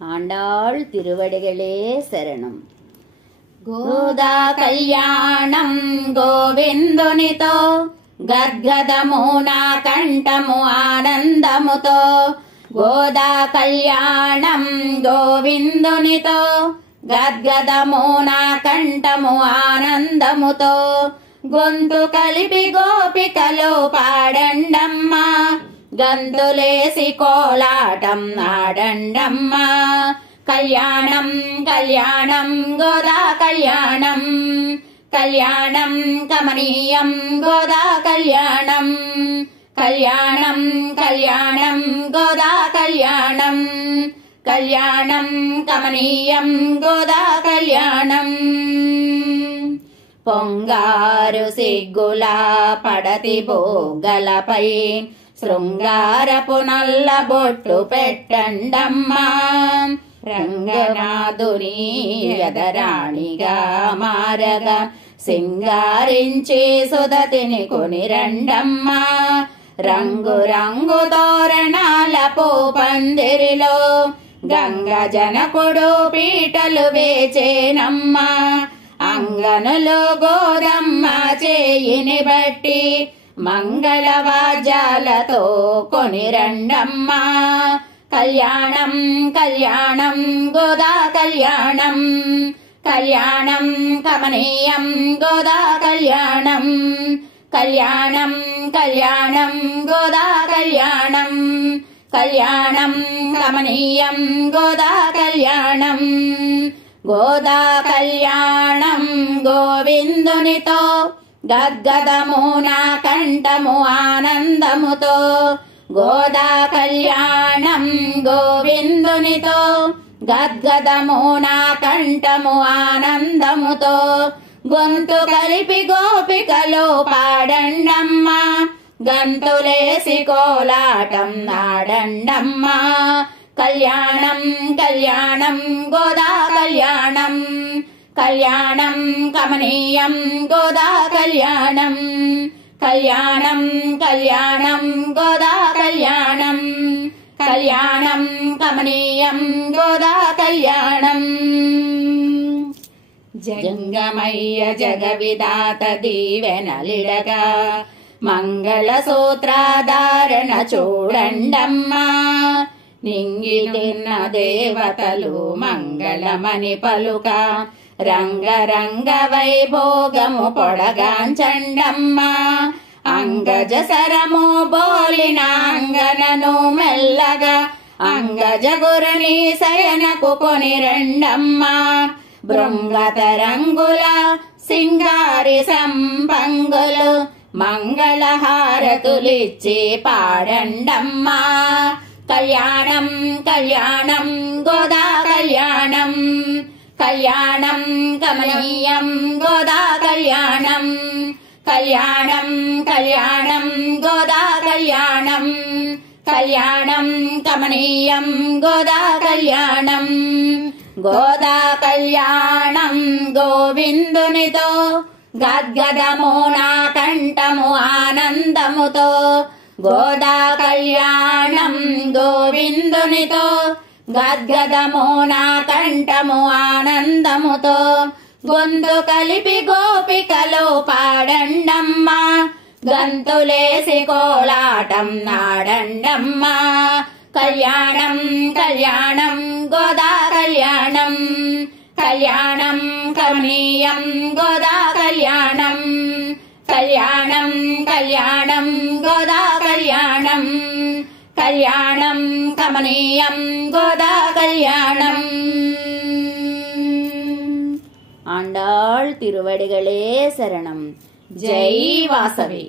ఆండాళ్ తిరువడిగళే శరణం. గోదా కళ్యాణం గోవిందునితో గద్గదము నా కంఠము ఆనందముతో. గోదా కళ్యాణం గోవిందునితో గద్గదము నా కంఠము ఆనందముతో. గొంతు కలిపి గోపికలో పాడండమ్మా, గంతులేసి కోలాటం ఆడండమ్మా. కళ్యాణం కళ్యాణం గోదా కళ్యాణం, కళ్యాణం కమనీయం గోదా కళ్యాణం. కళ్యాణం కళ్యాణం గోదా కళ్యాణం, కళ్యాణం కమనీయం గోదా కళ్యాణం. పొంగారు సిగ్గుల పడతి బోగలపై శృంగారపు నల్ల బొట్టు పెట్టండమ్మా. రంగనాథుని యదరాణిగా మారగా సింగారించి సుదతిని కొనిరండమ్మా. రంగు రంగు తోరణాల పూపందిరిలో గంగ జనకుడు పీటలు వేచేనమ్మా. అంగనులు గోదమ్మ చేయిని బట్టి మంగళవాద్యాలతో కొనిరండమ్మా. కళ్యాణం కళ్యాణం గోదా కళ్యాణం, కళ్యాణం కమనీయం గోదా కళ్యాణం. కళ్యాణం కళ్యాణం గోదా కళ్యాణం, కళ్యాణం కమనీయం గోదా కళ్యాణం. గోదా కళ్యాణం గోవిందునితో గద్గదము నా కంఠము ఆనందముతో. గోదా కళ్యాణం గోవిందునితో గద్గదము నా కంఠము ఆనందముతో. గొంతు కలిపి గోపికలో పాడండమ్మా, గంతులేసి కోలాటం ఆడండమ్మా. కళ్యాణం కళ్యాణం గోదా కళ్యాణం, కళ్యాణం కమనీయం గోదా కళ్యాణం. కళ్యాణం కళ్యాణం గోదా కళ్యాణం, కళ్యాణం కమనీయం గోదా కళ్యాణం. జంగమయ్య జగవిదాత దీవెనలిడగా మంగళ సూత్రాధారణ చూడండమ్మా. నింగి తిన్న దేవతలు మంగళమని పలుక రంగరంగ వైభోగము పొడగాంచండమ్మా. అంగజ సరము బోలిన అంగనను మెల్లగా అంగజగురుని శయనకు కొనిరండమ్మా. బృంగతరంగుల సింగారి సంపంగులు మంగళహారతులిచ్చి పాడండమ్మా. కళ్యాణం కళ్యాణం గోదా కళ్యాణం, కళ్యాణం కమనీయం గోదా కళ్యాణం. కళ్యాణం కళ్యాణం గోదా కళ్యాణం, కళ్యాణం కమనీయం గోదా కళ్యాణం. గోదా కళ్యాణం గోవిందునితో గద్గదము నా కంఠము ఆనందముతో. గోదా కళ్యాణం గోవిందునితో గద్గదము నా కంఠము ఆనందముతో. గొంతు కలిపి గోపికలో పాడండమ్మా, గంతులేసి కోలాటం నాడండమ్మా. కళ్యాణం కళ్యాణం గోదా కళ్యాణం, కళ్యాణం కమనీయం గోదా కళ్యాణం. కళ్యాణం కళ్యాణం గోదా కళ్యాణం, కళ్యాణం కమనీయం గోదా కళ్యాణం. ఆండాళ్ తిరువడిగళే శరణం. జై వాసవి.